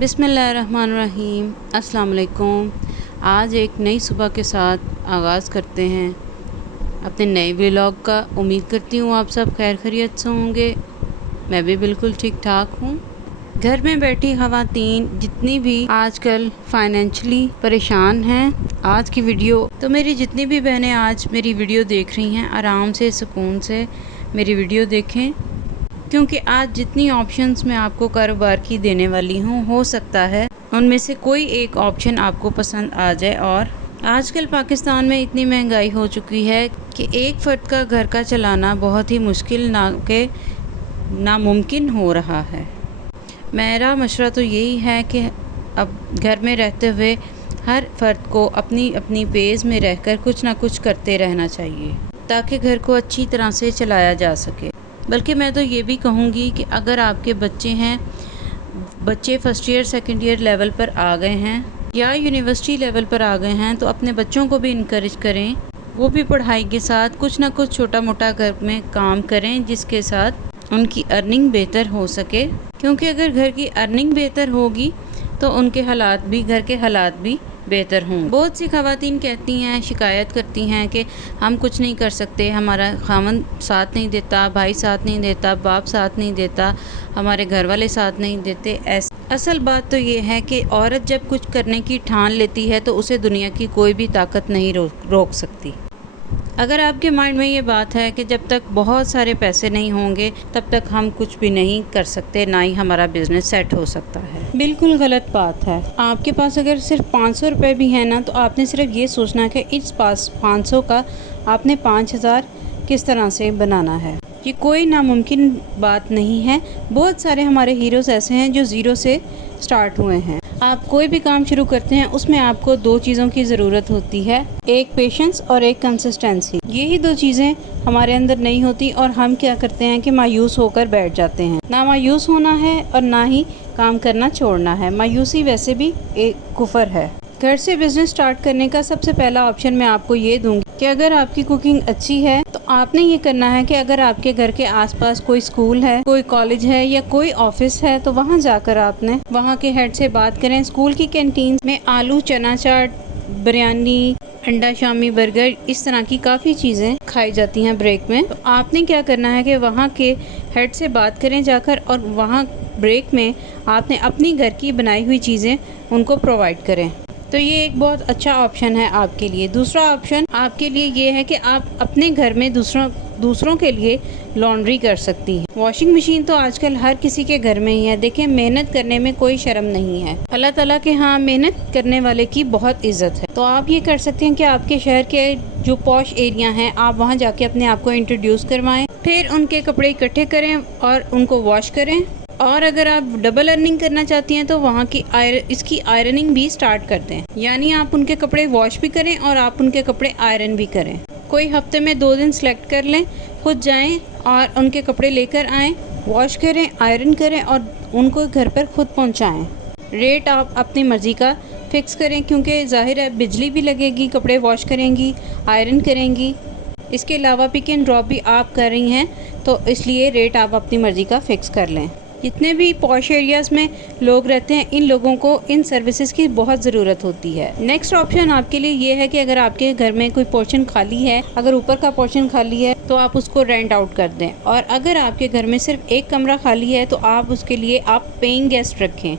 बिस्मिल्लाहिर्रहमानिर्रहीम। अस्सलाम वालेकुम। आज एक नई सुबह के साथ आगाज़ करते हैं अपने नए व्लॉग का। उम्मीद करती हूँ आप सब खैर खैरियत से होंगे। मैं भी बिल्कुल ठीक ठाक हूँ। घर में बैठी ख़वातीन जितनी भी आजकल फाइनेंशियली परेशान हैं, आज की वीडियो तो मेरी जितनी भी बहनें आज मेरी वीडियो देख रही हैं, आराम से सुकून से मेरी वीडियो देखें, क्योंकि आज जितनी ऑप्शंस मैं आपको कारोबार की देने वाली हूँ, हो सकता है उनमें से कोई एक ऑप्शन आपको पसंद आ जाए। और आजकल पाकिस्तान में इतनी महंगाई हो चुकी है कि एक फ़र्द का घर का चलाना बहुत ही मुश्किल नामुमकिन हो रहा है। मेरा मशवरा तो यही है कि अब घर में रहते हुए हर फ़र्द को अपनी अपनी पेज में रहकर कुछ ना कुछ करते रहना चाहिए, ताकि घर को अच्छी तरह से चलाया जा सके। बल्कि मैं तो ये भी कहूँगी कि अगर आपके बच्चे first year second year level पर आ गए हैं या यूनिवर्सिटी लेवल पर आ गए हैं, तो अपने बच्चों को भी इनकरेज करें, वो भी पढ़ाई के साथ कुछ ना कुछ छोटा मोटा घर में काम करें, जिसके साथ उनकी अर्निंग बेहतर हो सके। क्योंकि अगर घर की अर्निंग बेहतर होगी तो उनके घर के हालात भी बेहतर होंगे। बहुत सी ख़वातीन कहती हैं, शिकायत करती हैं कि हम कुछ नहीं कर सकते, हमारा खामन साथ नहीं देता, भाई साथ नहीं देता, बाप साथ नहीं देता, हमारे घर वाले साथ नहीं देते। असल बात तो ये है कि औरत जब कुछ करने की ठान लेती है तो उसे दुनिया की कोई भी ताकत नहीं रोक सकती। अगर आपके माइंड में ये बात है कि जब तक बहुत सारे पैसे नहीं होंगे तब तक हम कुछ भी नहीं कर सकते, ना ही हमारा बिज़नेस सेट हो सकता है, बिल्कुल गलत बात है। आपके पास अगर सिर्फ 500 रुपये भी है ना, तो आपने सिर्फ ये सोचना है कि इस पास 500 का आपने 5000 किस तरह से बनाना है। ये कोई नामुमकिन बात नहीं है। बहुत सारे हमारे हीरोज़ ऐसे हैं जो ज़ीरो से स्टार्ट हुए हैं। आप कोई भी काम शुरू करते हैं उसमें आपको दो चीज़ों की ज़रूरत होती है, एक पेशेंस और एक कंसिस्टेंसी। यही दो चीज़ें हमारे अंदर नहीं होती और हम क्या करते हैं कि मायूस होकर बैठ जाते हैं। ना मायूस होना है और ना ही काम करना छोड़ना है। मायूसी वैसे भी एक कुफर है। घर से बिज़नेस स्टार्ट करने का सबसे पहला ऑप्शन मैं आपको ये दूंगी कि अगर आपकी कुकिंग अच्छी है तो आपने ये करना है कि अगर आपके घर के आसपास कोई स्कूल है, कोई कॉलेज है या कोई ऑफिस है, तो वहाँ जाकर आपने वहाँ के हेड से बात करें। स्कूल की कैंटीन में आलू चना चाट, बिरयानी, अंडा शामी, बर्गर, इस तरह की काफ़ी चीज़ें खाई जाती हैं ब्रेक में। तो आपने क्या करना है कि वहाँ के हेड से बात करें जाकर, और वहाँ ब्रेक में आपने अपनी घर की बनाई हुई चीज़ें उनको प्रोवाइड करें। तो ये एक बहुत अच्छा ऑप्शन है आपके लिए। दूसरा ऑप्शन आपके लिए ये है कि आप अपने घर में दूसरों के लिए लॉन्ड्री कर सकती हैं। वॉशिंग मशीन तो आजकल हर किसी के घर में ही है। देखें, मेहनत करने में कोई शर्म नहीं है। अल्लाह ताला के यहाँ मेहनत करने वाले की बहुत इज्जत है। तो आप ये कर सकते हैं कि आपके शहर के जो पॉश एरिया हैं, आप वहाँ जाके अपने आप को इंट्रोड्यूस करवाएं, फिर उनके कपड़े इकट्ठे करें और उनको वॉश करें। और अगर आप डबल अर्निंग करना चाहती हैं तो वहाँ की इसकी आयरनिंग भी स्टार्ट कर दें, यानी आप उनके कपड़े वॉश भी करें और आप उनके कपड़े आयरन भी करें। कोई हफ्ते में 2 दिन सेलेक्ट कर लें, खुद जाएं और उनके कपड़े लेकर आएं, वॉश करें, आयरन करें और उनको घर पर खुद पहुँचाएँ। रेट आप अपनी मर्ज़ी का फ़िक्स करें, क्योंकि ज़ाहिर है बिजली भी लगेगी, कपड़े वॉश करेंगी, आयरन करेंगी, इसके अलावा पिक एंड ड्रॉप भी आप कर रही हैं, तो इसलिए रेट आप अपनी मर्ज़ी का फ़िक्स कर लें। जितने भी पॉश एरियाज़ में लोग रहते हैं, इन लोगों को इन सर्विसेज की बहुत ज़रूरत होती है। नेक्स्ट ऑप्शन आपके लिए ये है कि अगर आपके घर में कोई पोर्शन खाली है, अगर ऊपर का पोर्शन खाली है तो आप उसको रेंट आउट कर दें। और अगर आपके घर में सिर्फ एक कमरा खाली है तो आप उसके लिए आप पेइंग गेस्ट रखें।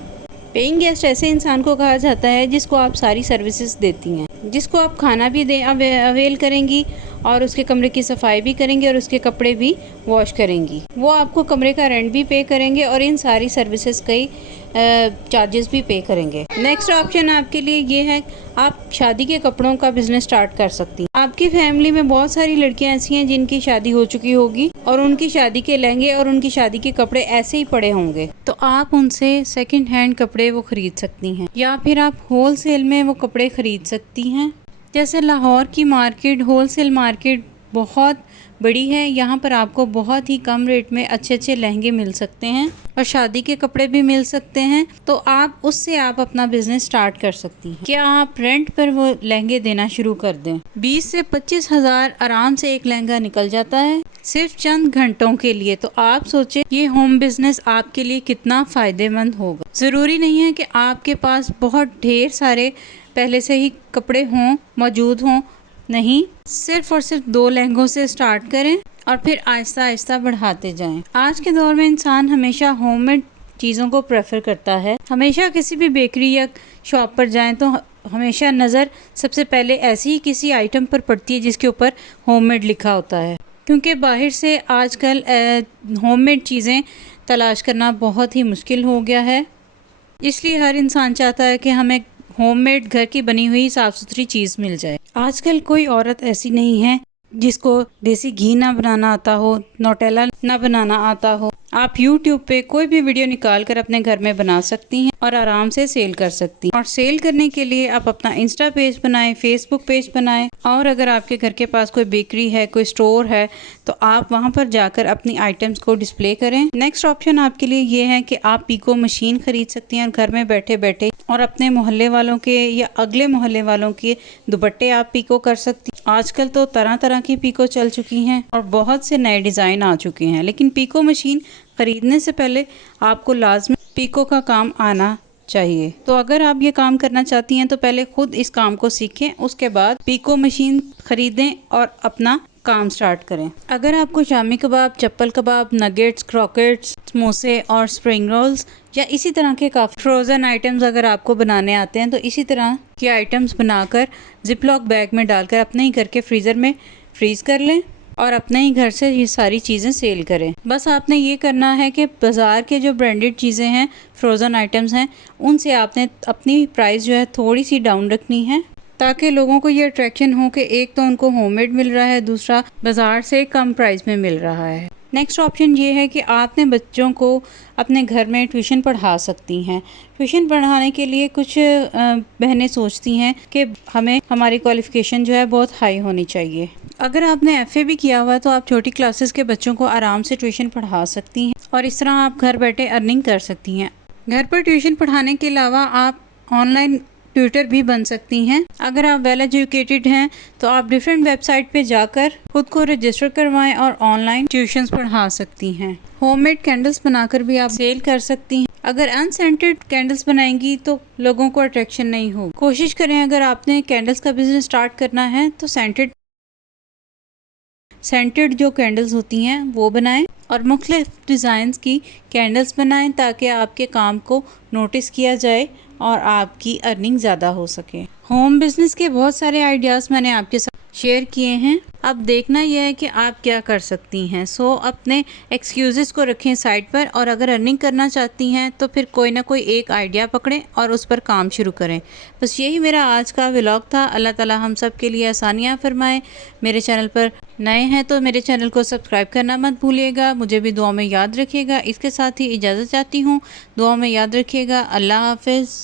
पेइंग गेस्ट ऐसे इंसान को कहा जाता है जिसको आप सारी सर्विसेज देती हैं, जिसको आप खाना भी अवेल करेंगी और उसके कमरे की सफाई भी करेंगी और उसके कपड़े भी वॉश करेंगी। वो आपको कमरे का रेंट भी पे करेंगे और इन सारी सर्विसेज कई चार्जेस भी पे करेंगे। नेक्स्ट ऑप्शन आपके लिए ये है, आप शादी के कपड़ों का बिजनेस स्टार्ट कर सकती हैं। आपकी फैमिली में बहुत सारी लड़कियां ऐसी हैं जिनकी शादी हो चुकी होगी और उनकी शादी के लहंगे और उनकी शादी के कपड़े ऐसे ही पड़े होंगे, तो आप उनसे सेकंड हैंड कपड़े वो खरीद सकती हैं, या फिर आप होलसेल में वो कपड़े खरीद सकती हैं। जैसे लाहौर की मार्केट, होलसेल मार्केट बहुत बड़ी है। यहाँ पर आपको बहुत ही कम रेट में अच्छे अच्छे लहंगे मिल सकते हैं और शादी के कपड़े भी मिल सकते हैं, तो आप उससे आप अपना बिजनेस स्टार्ट कर सकती हैं। क्या आप रेंट पर वो लहंगे देना शुरू कर दें? 20 से 25 हजार आराम से एक लहंगा निकल जाता है सिर्फ चंद घंटों के लिए। तो आप सोचें ये होम बिजनेस आपके लिए कितना फायदेमंद होगा। जरूरी नहीं है कि आपके पास बहुत ढेर सारे पहले से ही कपड़े हों, मौजूद हों। नहीं, सिर्फ और सिर्फ 2 लहंगों से स्टार्ट करें और फिर आहिस्ता आहिस्ता बढ़ाते जाएं। आज के दौर में इंसान हमेशा होममेड चीज़ों को प्रेफर करता है। हमेशा किसी भी बेकरी या शॉप पर जाएं तो हमेशा नज़र सबसे पहले ऐसी ही किसी आइटम पर पड़ती है जिसके ऊपर होममेड लिखा होता है, क्योंकि बाहर से आजकल होममेड चीज़ें तलाश करना बहुत ही मुश्किल हो गया है। इसलिए हर इंसान चाहता है कि हमें होममेड घर की बनी हुई साफ़ सुथरी चीज़ मिल जाए। आजकल कोई औरत ऐसी नहीं है जिसको देसी घी ना बनाना आता हो, नोटेला ना बनाना आता हो। आप YouTube पे कोई भी वीडियो निकाल कर अपने घर में बना सकती हैं और आराम से सेल कर सकती हैं। और सेल करने के लिए आप अपना इंस्टा पेज बनाएं, फेसबुक पेज बनाएं, और अगर आपके घर के पास कोई बेकरी है, कोई स्टोर है, तो आप वहां पर जाकर अपनी आइटम्स को डिस्प्ले करें। नेक्स्ट ऑप्शन आपके लिए ये है कि आप पीको मशीन खरीद सकती हैं और घर में बैठे बैठे और अपने मोहल्ले वालों के या अगले मोहल्ले वालों के दुपट्टे आप पीको कर सकती हैं। आजकल तो तरह तरह की पीको चल चुकी हैं और बहुत से नए डिज़ाइन आ चुके हैं, लेकिन पीको मशीन खरीदने से पहले आपको लाजमी पीको का काम आना चाहिए। तो अगर आप ये काम करना चाहती हैं तो पहले खुद इस काम को सीखें, उसके बाद पीको मशीन खरीदें और अपना काम स्टार्ट करें। अगर आपको शामी कबाब, चप्पल कबाब, नगेट्स, क्रॉकेट्स, समोसे और स्प्रिंग रोल्स या इसी तरह के काफ़ी फ्रोज़न आइटम्स अगर आपको बनाने आते हैं, तो इसी तरह के आइटम्स बनाकर जिपलॉक बैग में डालकर अपने ही घर के फ्रीज़र में फ्रीज़ कर लें और अपने ही घर से ये सारी चीज़ें सेल करें। बस आपने ये करना है कि बाज़ार के जो ब्रांडेड चीज़ें हैं, फ्रोज़न आइटम्स हैं, उनसे आपने अपनी प्राइस जो है थोड़ी सी डाउन रखनी है, ताकि लोगों को ये अट्रैक्शन हो कि एक तो उनको होममेड मिल रहा है, दूसरा बाज़ार से कम प्राइस में मिल रहा है। नेक्स्ट ऑप्शन ये है कि आपने बच्चों को अपने घर में ट्यूशन पढ़ा सकती हैं। ट्यूशन पढ़ाने के लिए कुछ बहनें सोचती हैं कि हमें हमारी क्वालिफ़िकेशन जो है बहुत हाई होनी चाहिए। अगर आपने FA भी किया हुआ है तो आप छोटी क्लासेस के बच्चों को आराम से ट्यूशन पढ़ा सकती हैं और इस तरह आप घर बैठे अर्निंग कर सकती हैं। घर पर ट्यूशन पढ़ाने के अलावा आप ऑनलाइन ट्यूटर भी बन सकती हैं। अगर आप वेल एजुकेटेड हैं तो आप डिफरेंट वेबसाइट पे जाकर खुद को रजिस्टर करवाएं और ऑनलाइन ट्यूशंस पढ़ा सकती हैं। होममेड कैंडल्स बनाकर भी आप सेल कर सकती हैं। अगर अनसेंटेड कैंडल्स बनाएंगी तो लोगों को अट्रैक्शन नहीं होगी। कोशिश करें अगर आपने कैंडल्स का बिजनेस स्टार्ट करना है तो सेंटेड जो कैंडल्स होती हैं वो बनाएं और मुख्तलिफ डिज़ाइंस की कैंडल्स बनाएं ताकि आपके काम को नोटिस किया जाए और आपकी अर्निंग ज़्यादा हो सके। होम बिज़नेस के बहुत सारे आइडियाज़ मैंने आपके साथ शेयर किए हैं। अब देखना यह है कि आप क्या कर सकती हैं। सो अपने एक्सक्यूज़ेस को रखें साइड पर और अगर अर्निंग करना चाहती हैं तो फिर कोई ना कोई एक आइडिया पकड़ें और उस पर काम शुरू करें। बस यही मेरा आज का व्लॉग था। अल्लाह ताला हम सब के लिए आसानियाँ फरमाए। मेरे चैनल पर नए हैं तो मेरे चैनल को सब्सक्राइब करना मत भूलिएगा। मुझे भी दुआ में याद रखिएगा। इसके साथ ही इजाज़त चाहती हूँ। दुआ में याद रखिएगा। अल्लाह हाफ़िज़।